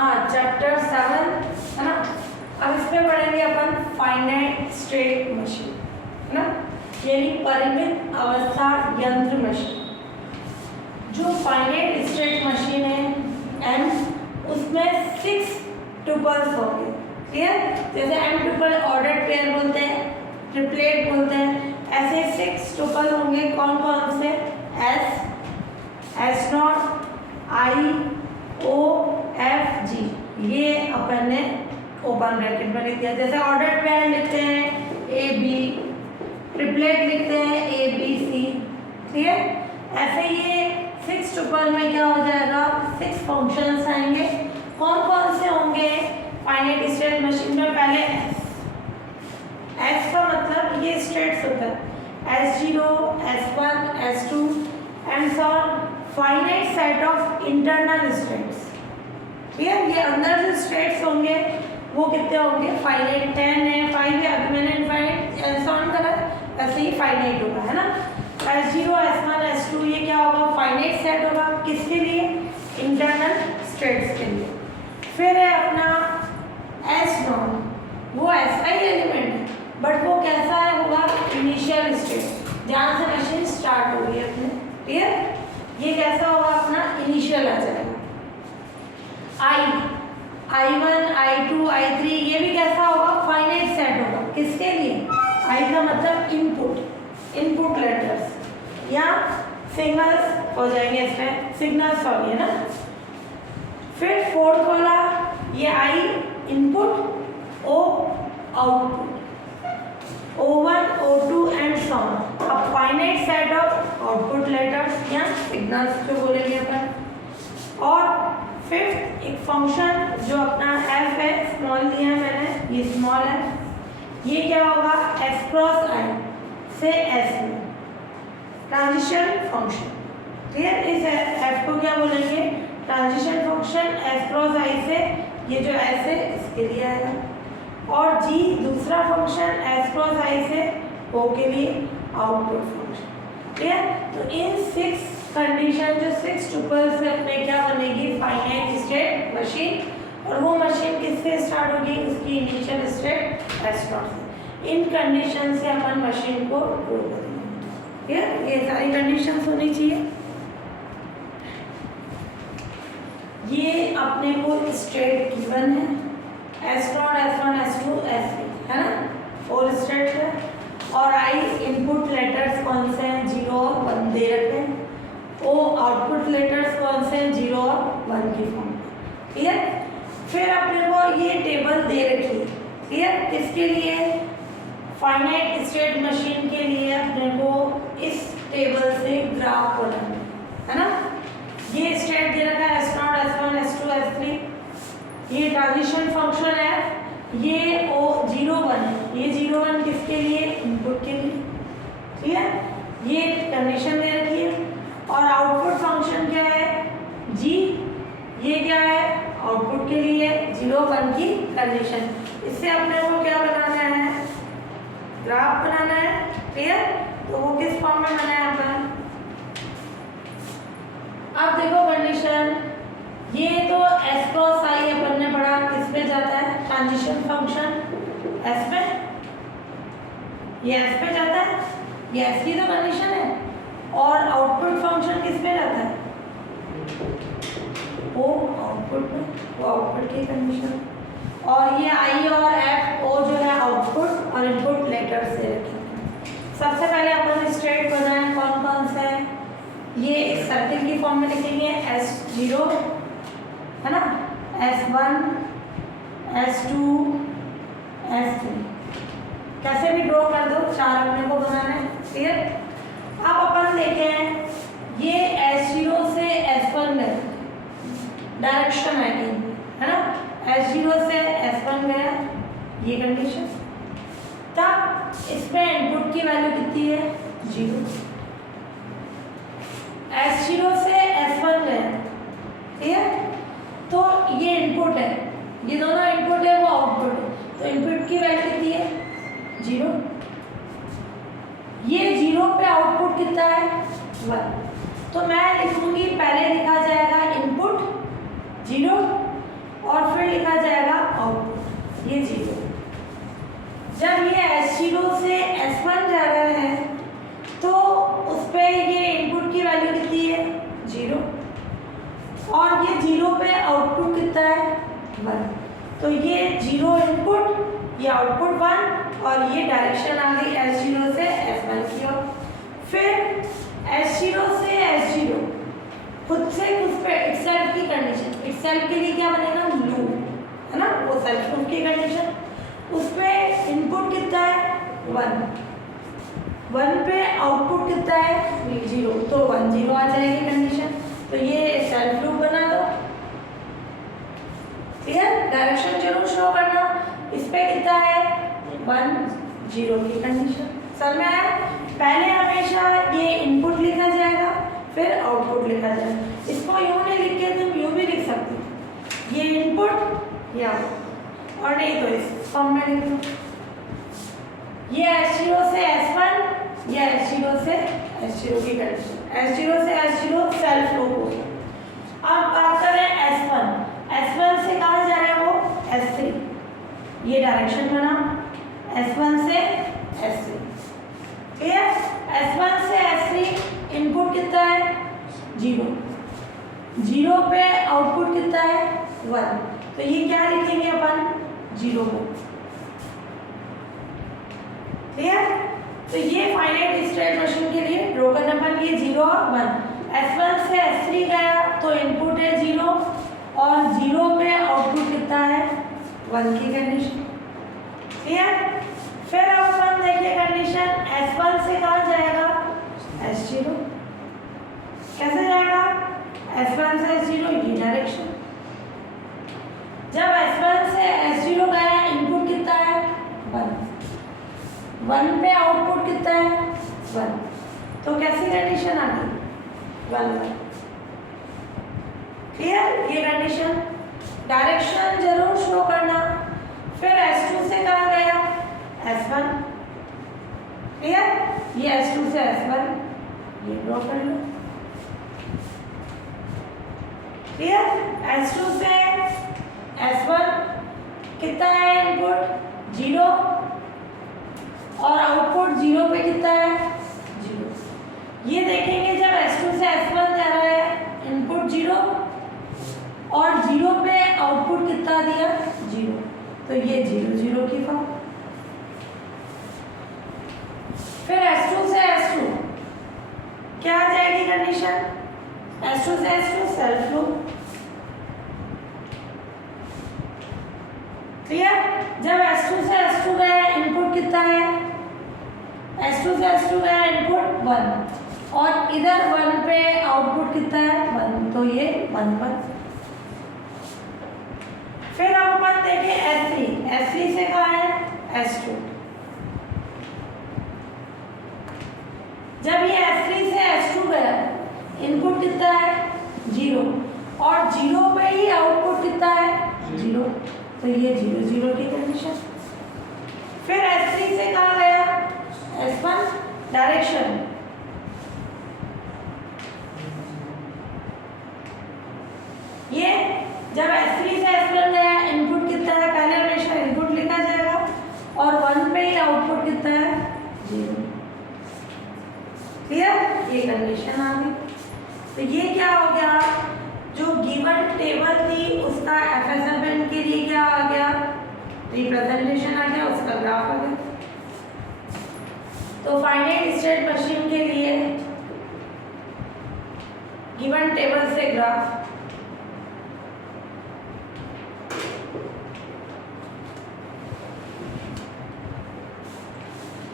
हाँ चैप्टर 7 है ना। अब इसमें पढ़ेंगे अपन फाइनाइट स्टेट मशीन है ना, यानी परिमित अवस्था यंत्र मशीन। जो फाइनाइट स्टेट मशीन है एम, उसमें 6 टुपल्स होंगे, ठीक है। जैसे एम टुपल ऑर्डर पेयर बोलते हैं, ट्रिपलेट बोलते हैं, ऐसे 6 टुपल होंगे। कौन कौन से? S, S not, I, O, F, G. ये अपन ने ओपन ब्रैकेट में लिख दिया। जैसे ऑर्डर पेयर लिखते हैं ए बी, ट्रिपलेट लिखते हैं ए बी सी, ठीक है। ऐसे ये 6 टुपल में क्या हो जाएगा, 6 फंक्शंस आएंगे। कौन कौन से होंगे फाइनाइट स्टेट मशीन में? पहले एस, एस का मतलब ये स्टेट्स होता है S0, S1, S2 and so on, finite set of internal states, ठीक है। ये अंदर जो स्टेट्स होंगे वो कितने होंगे? फाइनाइट 10 है, 5 है, अभी मैंने इनफाइनाइट ऐसा ऑन करा, वैसे ही फाइनाइट होगा है ना। S0, S1, S2 ये क्या होगा? फाइनाइट सेट होगा। किसके लिए? इंटरनल स्टेट्स के लिए। फिर है अपना S0, वो ऐसा ही एलिमेंट है बट वो कैसा है होगा? इनिशियल स्टेट, जहाँ से मशीन स्टार्ट हो गई अपने, ठीक है। ये कैसा होगा? अपना इनिशियल आ जाएगा। I1, I2, I3 ये भी कैसा होगा? फाइनाइट सेट होगा। किसके लिए? I का मतलब इनपुट लेटर्स या सिग्नल्स हो जाएंगे, इसमें सिग्नल्स हो गए ना। फिर फोर्थ वाला ये I input, O output, O1, O2 and so on. अब finite set of output letters या सिग्नल्स जो बोलेंगे अपन। और फिफ्थ एक फंक्शन जो अपना f है, स्मॉल दिया है मैंने, ये स्मॉल है, ये क्या होगा? s क्रॉस i से s में ट्रांजिशन फंक्शन, ठीक है। इस f को क्या बोलेंगे? Transition function s cross i से, ये जो s है इसके लिए आएगा। और g दूसरा फंक्शन s क्रॉस i से o के लिए आउटपुट फंक्शन, ठीक है। तो इन 6 कंडीशन जो 6 टुपल्स से अपने क्या बनेगी? Finite state machine. और वो मशीन किससे स्टार्ट होगी? उसकी इनिशियल स्टेट S0 से। इन कंडीशन से अपन मशीन को ड्रॉ करेंगे, ठीक है। ये सारी कंडीशंस होनी चाहिए। ये अपने को स्टेट गिवन है, S0, S1, S2, S3 है ना, 4 स्टेट है। और आई इनपुट लेटर्स कौन से हैं? 0 और 1 दे रखे हैं। ओ आउटपुट लेटर्स कौन से हैं? 0 और 1 की फॉर्म, ठीक है। फिर अपने को ये टेबल दे रखी है, ठीक है। किसके लिए? फाइनाइट स्टेट मशीन के लिए अपने को इस टेबल से ग्राफ बनाना है ना। ये स्टेट दे रखा है S0, S1, S2, S3। ये ट्रांजिशन फंक्शन है, ये O 0, 1 है। ये 0, 1 किसके लिए? इनपुट के लिए, ठीक है। ये कंडीशन दे रखी है। और आउटपुट फंक्शन क्या है? G, ये क्या है? आउटपुट के लिए 0, 1 की कंडीशन। इससे अपने को क्या बनाना है? ग्राफ बनाना है, ठीक है। तो वो किस फॉर्म में बनाया अपन? अब देखो कंडीशन, ये तो S क्रॉस I अपन ने पढ़ा, किस पे जाता है? ट्रांजिशन फंक्शन S पे, ये S पे जाता है, ये S की तो कंडीशन है। और आउटपुट फंक्शन किस पे जाता है? O आउटपुट में, वो आउटपुट की कंडीशन। और ये I और F, O जो है आउटपुट और इनपुट लेटर से रखेंगे। सबसे पहले अपन स्टेट बनाए, कौन कौन से हैं? ये एक सर्किल की फॉर्म में लिखेंगे, S0 है ना, S1, S2, S3, कैसे भी ड्रॉ कर दो, 4 अपने को बनाना है, ठीक है। अब अपन देखें, ये S0 से S1 गया, डायरेक्शन आएगी है ना। S0 से S1 गया, ये कंडीशन। तब इसमें इनपुट की वैल्यू कितनी है? 0। S0 से S1 गया, ठीक है। तो ये इनपुट है, ये दोनों इनपुट है, वो आउटपुट है। तो इनपुट की वैल्यू कितनी है? 0। ये 0 पे आउटपुट कितना है? 1। तो मैं लिखूंगी, पहले लिखा जाएगा इनपुट 0 और ये 0। जब ये S0 से S1 जा रहा है तो उस पे ये इनपुट की वैल्यू कितनी है 0, और ये 0 पे आउटपुट कितना है 1। तो ये 0 इनपुट, ये आउटपुट 1, और ये डायरेक्शन आ गई S0 से S1 की ओर। फिर S0 से S0 खुद से उस पे इटसेल्फ की कंडीशन, इटसेल्फ के लिए क्या बनेगा लूप, है ना, वो सेल्फ लूप की कंडीशन। उस पे इनपुट कितना है 1 पे आउटपुट कितना है 0, तो 1 0 आ जाएगी कंडीशन। तो ये सेल्फ लूप बना दो। ठीक है, डायरेक्शन जरूर शो करना। इस पे कितना है 1 0 की कंडीशन। समझ में आया? पहले हमेशा ये इनपुट लिखा जाएगा, फिर आउटपुट लिखा जाएगा। इसको यूं नहीं लिख के तुम यूं भी लिख सकते हो, ये इनपुट या और नहीं तो इस फॉर्म में लिख दो। ये S0 से S1, ये S0 से S0 की कंडीशन। S0 से S0 सेल्फ लूप हो गया। अब बात करें S1, S1 से कहाँ जा रहा है वो S3, ये डायरेक्शन बना S1 से S3। ठीक है, S1 से S3 इनपुट कितना है 0 पे आउटपुट कितना है 1। तो ये क्या लिखेंगे अपन 0 को। ठीक है, तो ये फाइनाइट स्टेट मशीन के लिए ड्रॉ करना अपन, ये 0 और 1। S1 से S3 गया तो इनपुट है 0, और 0 पे आउटपुट कितना है 1 की कंडीशन। ठीक है, फिर अब अपन देखिए कंडीशन S1 से कहाँ जाएगा S0। कैसे जाएगा S1 से S0, ये डायरेक्शन। जब S1 से S0 गया इनपुट कितना है 1 पे आउटपुट कितना है 1, तो कैसी कंडीशन आ गई 1। क्लियर, ये कंडीशन। डायरेक्शन जरूर शो करना। फिर S2 से कहाँ गया S1। क्लियर, ये S2 से S1 ये ड्रॉ कर लो। क्लियर, S2 से S1 कितना है इनपुट 0, और आउटपुट 0 पे कितना है 0। ये देखेंगे जब S2 से S1 जा रहा है इनपुट 0, और 0 पे आउटपुट कितना दिया 0, तो ये 0 0 की फॉर्म। फिर S2 से S2 क्या आ जाएगी कंडीशन, S2 से S2 सेल्फ लूप। क्लियर, जब S2 से S2 गया इनपुट कितना है, S2 से S2 गया इनपुट 1, और इधर 1 पे आउटपुट कितना है 1, तो ये 1 1। फिर अब अपन देखें S3 से कहाँ है S2। जब ये S3 से S2 गया इनपुट कितना है 0, और 0 पे ही आउटपुट कितना है 0, तो ये 0 0 की कंडीशन। फिर S3 से कहाँ गया S1, डायरेक्शन। ये जब S3 से S1 गया इनपुट कितना है, पहले हमेशा इनपुट लिखा जाएगा, और 1 पे ही आउटपुट कितना है 0। क्लियर, ये कंडीशन आ गई। तो ये क्या हो गया, जो गिवन टेबल थी उसका FSMN के लिए क्या आ गया, रिप्रेजेंटेशन आ गया, उसका ग्राफ आ गया। तो फाइनाइट स्टेट मशीन के लिए गिवन टेबल से ग्राफ।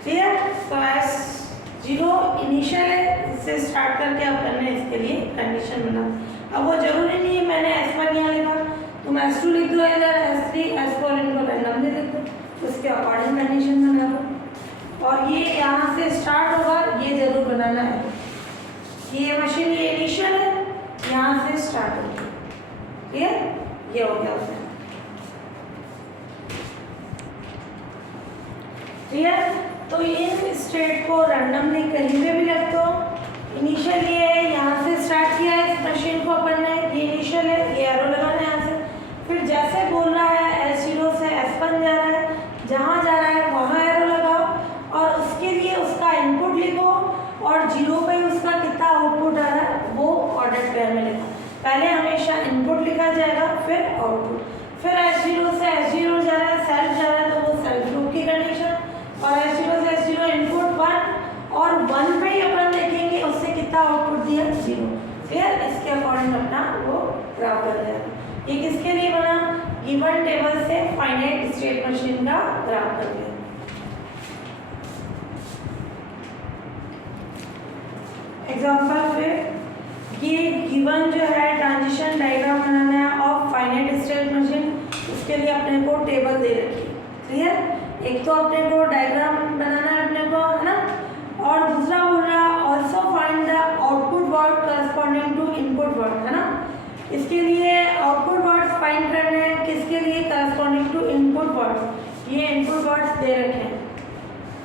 क्लियर, तो S0 इनिशियल है, इससे स्टार्ट करके अब करना है इसके लिए कंडीशन बना। अब वो जरूरी नहीं है मैंने S1 यहाँ लिखा, तुम S2 लिख दो, इधर S3 S4 इनको रैंडमली लिख दो, उसके अकॉर्डिंग कंडीशन बना दो। और ये यहाँ से स्टार्ट होगा, ये जरूर बनाना है कि ये मशीन ये इनिशियल है, यहाँ से स्टार्ट होगी। क्लियर, ये हो गया उसमें। क्लियर, तो इन स्टेट को रैंडमली कहीं पे भी रख दो। इनिशियल ये है, यहाँ से स्टार्ट किया है इस मशीन को अपन ने, ये इनिशियल है, ये एरो लगाना है यहाँ से। फिर जैसे बोल रहा है S0 से S1 जाएगा। ये किसके लिए बना? गिवन टेबल से फाइनाइट स्टेट मशीन का ग्राफ कर दिया। एग्जांपल फिर ये गिवन जो है ट्रांजिशन डायग्राम बनाना है ऑफ फाइनाइट स्टेट मशीन, उसके लिए अपने को टेबल दे रखी है। क्लियर? एक तो अपने को डायग्राम बनाना है अपने को, है ना, और दूसरा बोल रहा है also find the output word corresponding to input word, है ना। इसके लिए आउटपुट वर्ड्स फाइंड करने हैं, किसके लिए? Corresponding to input words. ये इनपुट वर्ड्स दे रखे हैं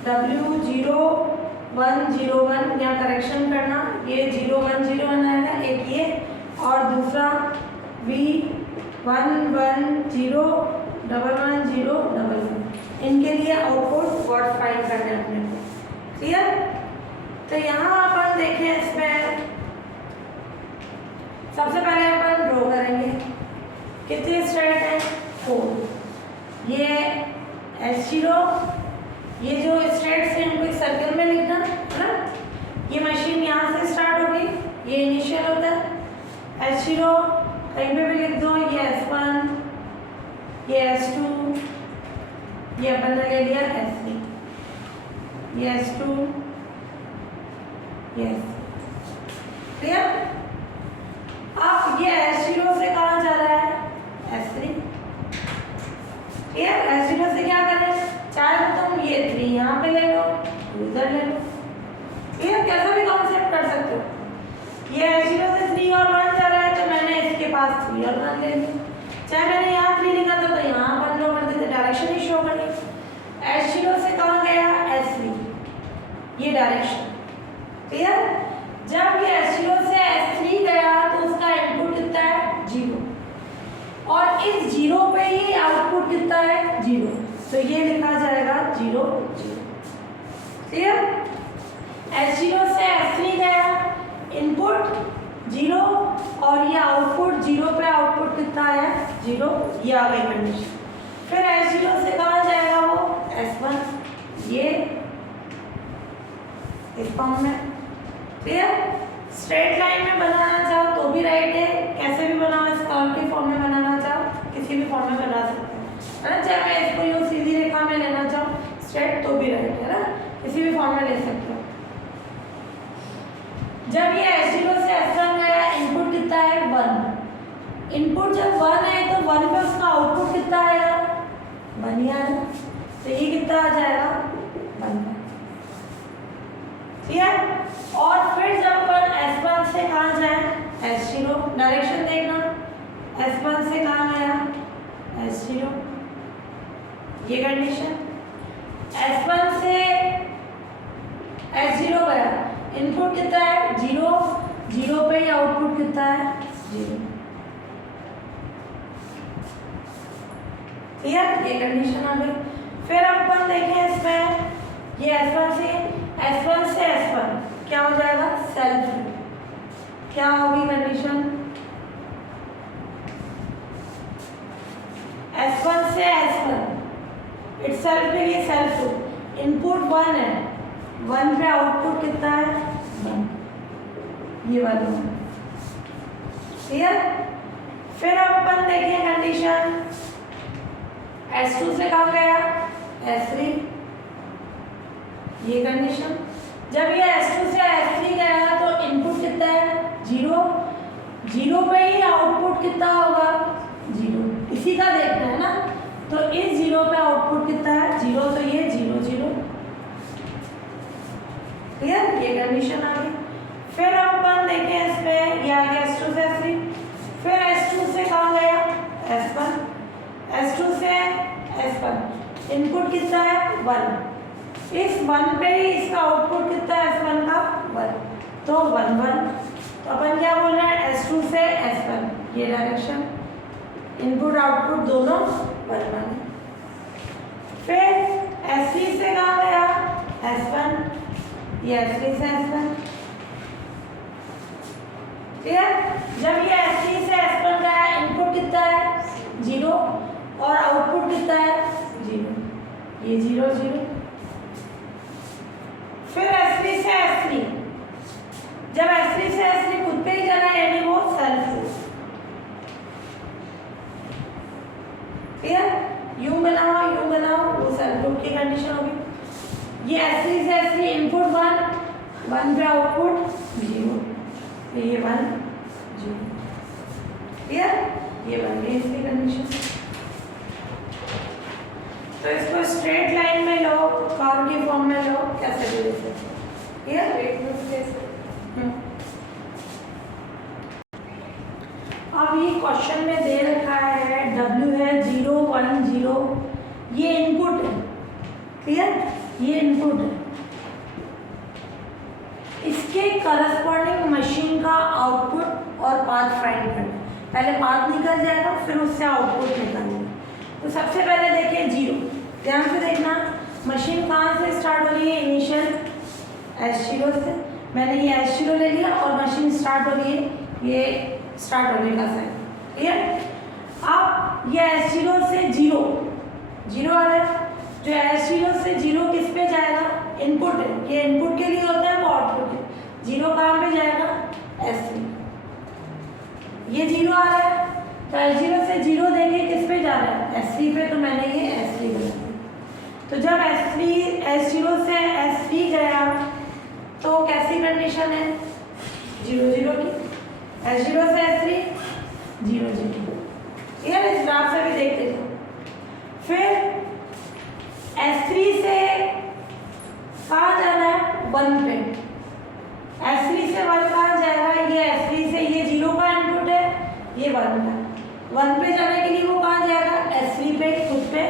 W0101, यहाँ करेक्शन करना, ये 0101 आएगा एक ये, और दूसरा V11011011, इनके लिए आउटपुट वर्ड फाइंड करने हैं अपने को। क्लियर? तो यहाँ अपन देखें, इसमें सबसे पहले अपन ड्रॉ करेंगे। कितने स्ट्रेट हैं? 4। ये S0, ये जो स्ट्रेट से इनको एक सर्कल में लिखना है ना। ये मशीन यहाँ से स्टार्ट होगी, ये इनिशियल होता है। S0 कहीं पे भी लिख दो, ये S1, ये S2, ये अपन ने ले लिया S3, ये S2, ये क्लियर? अब ये S0 से कहाँ जा रहा है? S3। क्लियर? S0 से क्या करें? चाहे तो तुम ये 3 यहाँ पे ले लो, इधर ले लो। क्लियर? कैसा भी कॉन्सेप्ट कर सकते हो। ये S0 से 3 और 1 जा रहा है, तो मैंने इसके पास 3 और 1 ले लिया। चाहे मैंने यहाँ 3 लिखा था तो यहाँ 1 ड्रॉ कर देते, डायरेक्शन ही शो करें। S0 से कहाँ गया? S3, ये डायरेक्शन। क्लियर? जब ये S0 से S3 गया तो उसका इनपुट कितना है? 0, और इस 0 पे ही आउटपुट कितना है? 0, तो ये लिखा जाएगा 0 0। क्लियर? S0 से S3 गया, इनपुट 0, और ये आउटपुट 0 पे आउटपुट कितना है? 0, ये आ गई कंडीशन। फिर S0 से कहाँ जाएगा वो? S1, ये इस फॉर्म में। क्लियर? स्ट्रेट लाइन में बनाना चाहो तो भी राइट है, कैसे भी बनाओ, स्क्वायर के फॉर्म में बनाना चाहो किसी भी फॉर्म में बना सकते हैं, है ना। चाहे मैं इसको यूँ सीधी रेखा में लेना चाहूँ स्ट्रेट तो भी राइट है ना, किसी भी फॉर्म में ले सकते हो। जब ये S0 से S1 गया, इनपुट कितना है? 1। इनपुट जब 1 है तो 1 पे उसका आउटपुट कितना आएगा? 1 ही आएगा, तो ये कितना आ जाएगा? 1। ठीक है? और फिर जब अपन S1 से कहाँ जाए? S0, डायरेक्शन देखना, S1 से कहाँ गया? S0, ये कंडीशन। S1 से S0 गया, इनपुट कितना है? 0, 0 पे ही आउटपुट कितना है? 0। ठीक है? ये कंडीशन आ गई। फिर अपन देखें इसमें, ये S1 से S1 क्या हो जाएगा? सेल्फ। क्या होगी कंडीशन? S1 से S1 इटसेल्फ के लिए सेल्फ, इनपुट 1 है, 1 पे आउटपुट कितना है? 1, ये वाला। ठीक है? फिर अब अपन देखें कंडीशन, S2 से कहाँ गया? S3, ये कंडीशन। जब ये S2 से S3 गया तो इनपुट कितना है? 0, 0 पे ही आउटपुट कितना होगा? 0, इसी का देखना है ना, तो इस 0 पे आउटपुट कितना है? 0, तो ये 0 0। क्लियर? ये कंडीशन आ गई। फिर अपन देखें इसमें, ये आ गया S2 से S3, फिर S2 से कहाँ गया? S1, S2 से S1 इनपुट कितना है? 1, इस 1 पे ही इसका आउटपुट कितना है? S1 का 1, तो 1 1। तो अपन क्या बोल रहे हैं? S2 से S1, ये डायरेक्शन, इनपुट आउटपुट दोनों 1 1। फिर S3 से कहाँ गया? S1, ये S3 से S1। ठीक है? जब ये S3 से S1 गया, इनपुट कितना है? 0, और आउटपुट कितना है? 0, ये 0 0। फिर S3 से S3, जब S3 से S3 खुद पे ही जाना है, यानी वो सेल्फ, क्लियर। यू बनाओ वो सेल्फ लूप की कंडीशन होगी। ये S3 से S3 इनपुट 1 पे आउटपुट 0, तो ये 1 0, क्लियर। ये बन गई इसकी कंडीशन। तो इसको स्ट्रेट लाइन में लो, कर्व की फॉर्म में लो, कैसे भी लिख सकते हो, क्लियर। अब ये क्वेश्चन में दे रखा है W है 0 1 0, ये इनपुट है, क्लियर, ये इनपुट है। इसके करस्पॉन्डिंग मशीन का आउटपुट और पाथ फाइंड करना। पहले पाथ निकल जाएगा, फिर उससे आउटपुट निकालेंगे। तो सबसे पहले देखिए 0, ध्यान से देखना, मशीन कहाँ से स्टार्ट हो रही है, इनिशियल S0 से। मैंने ये S0 ले लिया और मशीन स्टार्ट हो रही है, ये स्टार्ट होने का साइन, क्लियर। अब ये S0 से 0 आ रहा है, जो S0 से 0 किस पे जाएगा, इनपुट है, ये इनपुट के लिए होता है, वो आउटपुट है। 0 कहाँ पे जाएगा, S3, ये 0 आ रहा है, तो S0 से 0 देखिए किस पे जा रहा है, S3 पे, तो मैंने ये S3 बना दिया। तो जब S0 से S3 गया तो कैसी कंडीशन है, 0 0 की। S0 से S3 0 0, यार इस ग्राफ से भी देखते जाओ। फिर S3 से कहाँ जाना है, 1 पे। S3 से 1 कहाँ जाएगा, ये S3 से, ये 0 का इनपुट है, ये 1 का। 1 पे जाने के लिए वो कहाँ जाएगा, S3 पे, खुद पे।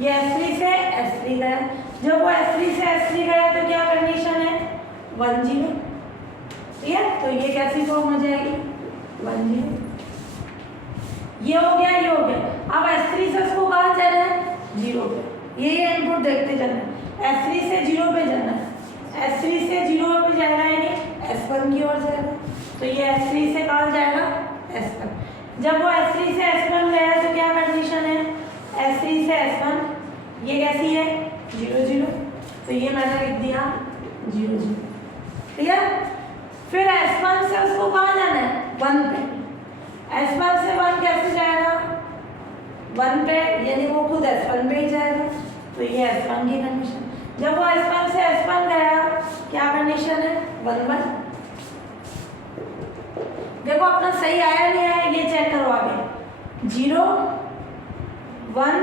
ये S3 से S3 गया, जब वो S3 से S3 गया तो क्या कंडीशन है, 1 0, ठीक है। तो ये कैसी फॉर्म हो जाएगी, 1 0, ये हो गया, ये हो गया। अब S3 से उसको कहाँ जाना है, 0 पे, ये इनपुट देखते जाना है। S3 से 0 पे जाना है, S3 से 0 पे जाएगा, यानी S1 की ओर जाएगा। तो ये S3 से कहाँ जाएगा, S1। जब वो S3 से S1 गया तो क्या कंडीशन है, S3 से S1, ये कैसी है, 0 0, तो ये मैंने लिख दिया 0 0, ठीक है। फिर S1 से उसको कहाँ जाना है, 1 पे। S1 से 1 कैसे जाएगा, 1 पे, यानी वो खुद S1 पे ही जाएगा, तो ये S1 की कंडीशन। जब वो S1 से S1 गया, क्या कंडीशन है, 1 1। देखो अपना सही आया नहीं आया, ये चेक करो आगे, 0 1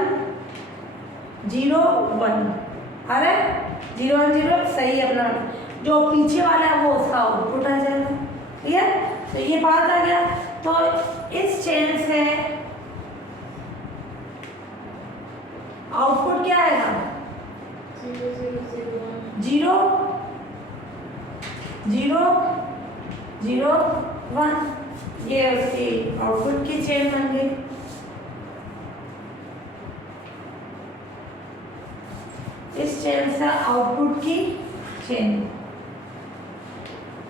0 1 आ रहा है, 0 1 0 सही अपना। जो पीछे वाला है वो उसका आउटपुट आ जाएगा, ठीक है। तो ये बात आ गया। तो इस चेन से आउटपुट क्या आएगा, 0 0 0 1, ये उसकी आउटपुट की चेन बन गई। इस चेन से आउटपुट की चेन,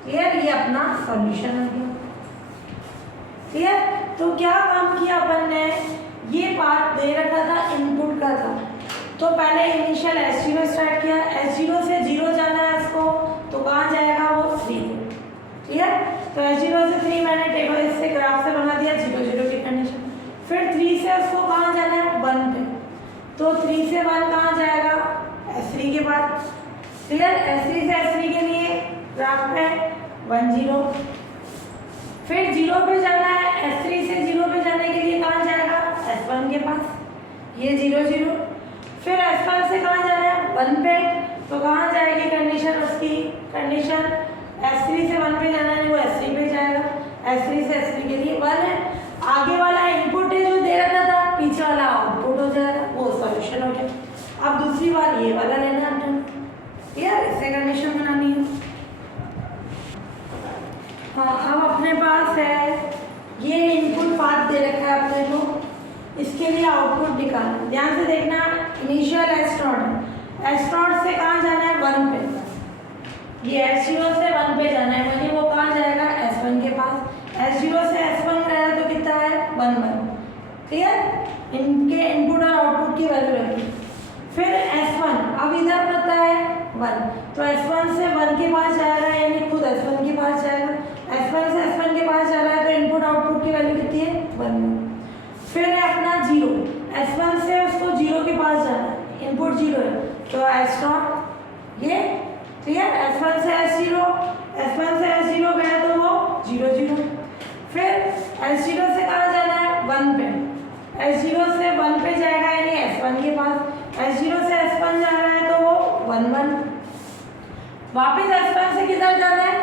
क्लियर। ये अपना सॉल्यूशन हो गया, क्लियर। तो क्या काम किया अपन ने, ये पार्ट दे रखा था, इनपुट का था, तो पहले इनिशियल S0 स्टार्ट किया। S0 से 0 जाना है इसको, तो कहाँ जाएगा, वो 3, क्लियर। तो S0 से 3 मैंने टेबल इससे ग्राफ से बना दिया, 0 0 की कंडीशन। फिर 3 से उसको कहाँ जाना है, 1 पे, तो 3 से 1 कहाँ जाएगा, S3 के बाद, क्लियर। S3 से S3 के लिए ग्राफ पे 1 0। फिर 0 पे जाना है, S3 से 0 पे जाने के लिए कहाँ जाएगा, S1 के पास, ये 0 0। फिर S1 से कहाँ जाना है, 1 पे, तो कहाँ जाएगी कंडीशन, उसकी कंडीशन S3 से 1 पे जाना है, वो S3 पे जाएगा। S3 से S3 के लिए 1 है, आगे वाला इनपुट है जो दे रखा था, पीछे वाला आउटपुट हो जाएगा, वो सॉल्यूशन हो गया। अब दूसरी बार ये वाला लेना है आपने, यार इससे कंडीशन बनानी है। हाँ, अब अपने पास है ये इनपुट पाथ दे रखा है अपने को, इसके लिए आउटपुट निकालना। ध्यान से देखना, इनिशियल S0 है, S0 से कहाँ जाना है, 1 पे। ये S0 से 1 पे जाना है, यानी वो कहाँ जाएगा, S1 के पास। S0 से S1 गया तो कितना है, 1 1, क्लियर। इनके इनपुट और आउटपुट की वैल्यू रखी। फिर S1, अब इधर पता है 1, तो S1 से 1 के पास जाएगा, यानी खुद S1 के पास जाएगा। S1 से S1 के पास जा रहा है, तो इनपुट आउटपुट की वैल्यू कितनी है, 1 1। फिर है अपना 0, S1 से उसको 0 के पास जाना है, इनपुट 0 है तो S0 ये क्लियर। S1 से S0, S1 से S0 गया तो वो 0 0। फिर S0 से कहाँ जाना है 1 पे, S0 से 1 पे जाएगा यानी S1 के पास, S0 से S1 जा रहा है तो वो 1 1। वापस S1 से किधर जाना है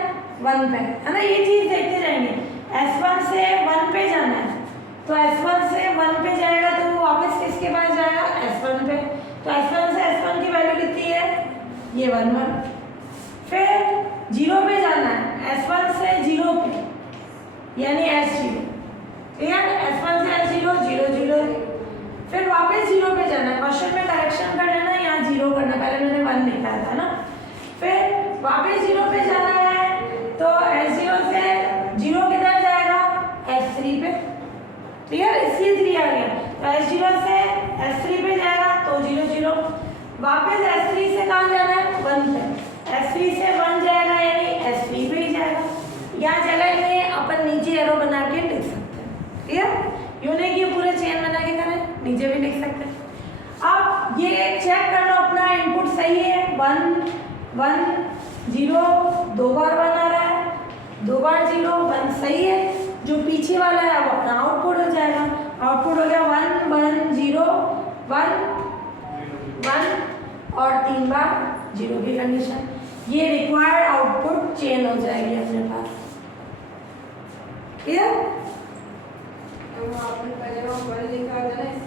1 पे, है ना। ये चीज देखते जाएंगे। S1 से 1 पे जाना है तो S1 से 1 पे जाएगा तो वो वापस किसके पास जाएगा S1 पे, तो S1 से S1 की वैल्यू कितनी है ये 1 1। फिर 0 पे जाना है S1 से 0 पे यानी S0, ठीक है। S1 से S0 0 0। फिर वापस 0 पे जाना है, क्वेश्चन में करेक्शन कर लेना, यहाँ 0 करना, पहले मैंने 1 लिखा था ना। फिर वापस 0 पे जाना है तो S0 से 0 किधर जाएगा S3 पे, क्लियर। इसलिए 3 आ गया तो S0 से S3 पे जाएगा तो 0 0। वापस S3 से कहाँ जाना है 1 पे, S3 से 1 जाएगा यानी S3 पे ही जाएगा। यहाँ जगह में अपन नीचे एरो बना के लिख सकते हैं, क्लियर। यूँ नहीं कि पूरे चेन बना के करें, नीचे भी लिख सकते हैं। अब ये चेक करना अपना इनपुट सही है, 1 1 0 2 बार बना रहा है, 2 बार 0 1 सही है। जो पीछे वाला है वो अपना आउटपुट हो जाएगा, आउटपुट हो गया 1 1 0 1 1 और 3 बार 0 की कंडीशन। ये रिक्वायर्ड आउटपुट चेन हो जाएगी अपने पास, क्लियर। आपने पहले 1 लिखा था ना, इसलिए